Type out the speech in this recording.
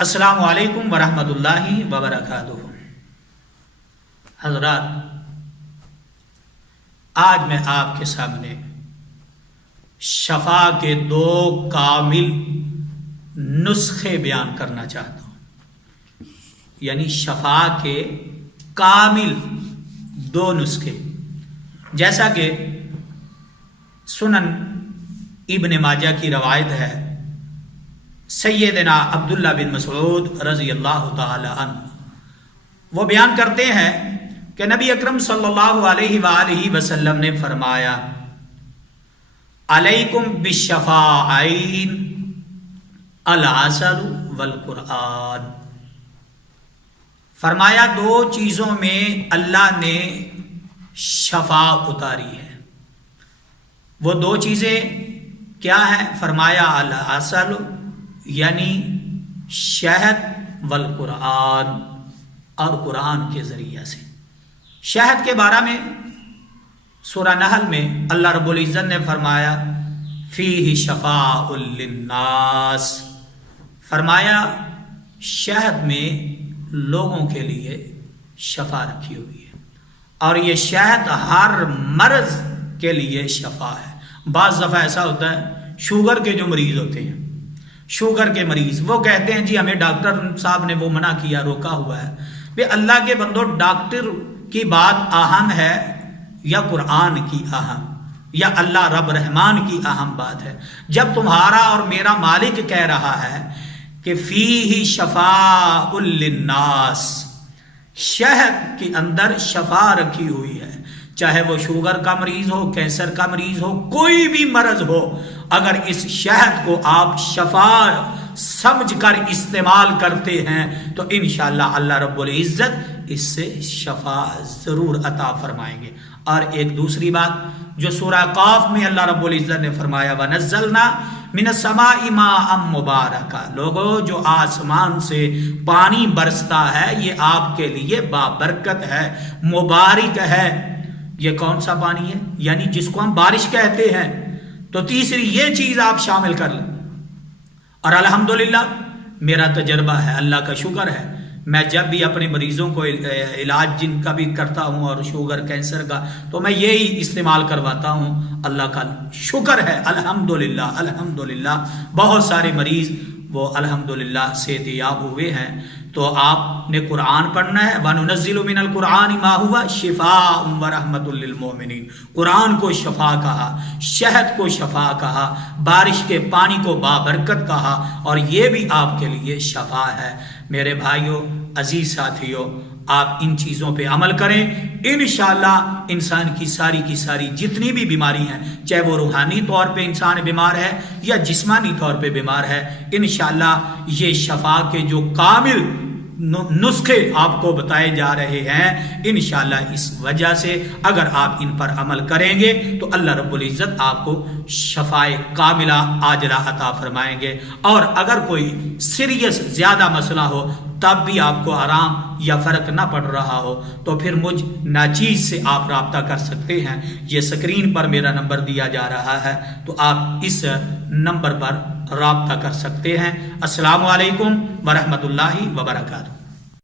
السلام علیکم ورحمۃ اللہ وبرکاتہ۔ حضرات، آج میں آپ کے سامنے شفا کے دو کامل نسخے بیان کرنا چاہتا ہوں، یعنی شفا کے کامل دو نسخے، جیسا کہ سنن ابن ماجہ کی روایت ہے، سیدنا عبداللہ بن مسعود رضی اللہ تعالی عنہ وہ بیان کرتے ہیں کہ نبی اکرم صلی اللہ علیہ وآلہ وسلم نے فرمایا، علیکم بالشفاعین العسل والقرآن۔ فرمایا دو چیزوں میں اللہ نے شفا اتاری ہے۔ وہ دو چیزیں کیا ہیں؟ فرمایا العسل یعنی شہد، والقرآن اور قرآن کے ذریعہ سے۔ شہد کے بارے میں سورہ نحل میں اللہ رب العزت نے فرمایا فیہ شفاء للناس، فرمایا شہد میں لوگوں کے لیے شفا رکھی ہوئی ہے، اور یہ شہد ہر مرض کے لیے شفا ہے۔ بعض دفعہ ایسا ہوتا ہے، شوگر کے جو مریض ہوتے ہیں، شوگر کے مریض وہ کہتے ہیں جی ہمیں ڈاکٹر صاحب نے وہ منع کیا، روکا ہوا ہے۔ بے اللہ کے بندو، ڈاکٹر کی بات اہم ہے یا قرآن کی اہم، یا اللہ رب رحمان کی اہم بات ہے؟ جب تمہارا اور میرا مالک کہہ رہا ہے کہ فیہ شفاء للناس، شہد کے اندر شفا رکھی ہوئی ہے، چاہے وہ شوگر کا مریض ہو، کینسر کا مریض ہو، کوئی بھی مرض ہو، اگر اس شہد کو آپ شفا سمجھ کر استعمال کرتے ہیں تو انشاءاللہ اللہ رب العزت اس سے شفا ضرور عطا فرمائیں گے۔ اور ایک دوسری بات جو سورہ قاف میں اللہ رب العزت نے فرمایا وَنَزَّلْنَا مِنَ السَّمَاءِ مَاءً مُبَارَكًا، لوگوں جو آسمان سے پانی برستا ہے یہ آپ کے لیے بابرکت ہے، مبارک ہے۔ یہ کون سا پانی ہے؟ یعنی جس کو ہم بارش کہتے ہیں۔ تو تیسری یہ چیز آپ شامل کر لیں۔ اور الحمدللہ میرا تجربہ ہے، اللہ کا شکر ہے، میں جب بھی اپنے مریضوں کو علاج جن کا بھی کرتا ہوں اور شوگر کینسر کا، تو میں یہی استعمال کرواتا ہوں۔ اللہ کا شکر ہے، الحمدللہ الحمدللہ بہت سارے مریض وہ الحمدللہ صحت یاب ہوئے ہیں۔ تو آپ نے قرآن پڑھنا ہے، وَنُنَزِّلُ مِنَ الْقُرْآنِ مَا هُوَ شِفَاءٌ وَرَحْمَةٌ لِّلْمُؤْمِنِينَ، قرآن کو شفا کہا، شہد کو شفا کہا، بارش کے پانی کو بابرکت کہا، اور یہ بھی آپ کے لیے شفا ہے۔ میرے بھائیوں، عزیز ساتھیوں، آپ ان چیزوں پہ عمل کریں، انشاءاللہ انسان کی ساری جتنی بھی بیماری ہیں، چاہے وہ روحانی طور پہ انسان بیمار ہے یا جسمانی طور پہ بیمار ہے، انشاءاللہ یہ شفا کے جو کامل نسخے آپ کو بتائے جا رہے ہیں، انشاءاللہ اس وجہ سے اگر آپ ان پر عمل کریں گے تو اللہ رب العزت آپ کو شفائے کاملہ عاجلہ عطا فرمائیں گے۔ اور اگر کوئی سیریس زیادہ مسئلہ ہو تب بھی آپ کو آرام یا فرق نہ پڑ رہا ہو تو پھر مجھ ناچیز سے آپ رابطہ کر سکتے ہیں۔ یہ سکرین پر میرا نمبر دیا جا رہا ہے، تو آپ اس نمبر پر رابطہ کر سکتے ہیں۔ السلام علیکم ورحمۃ اللہ وبرکاتہ۔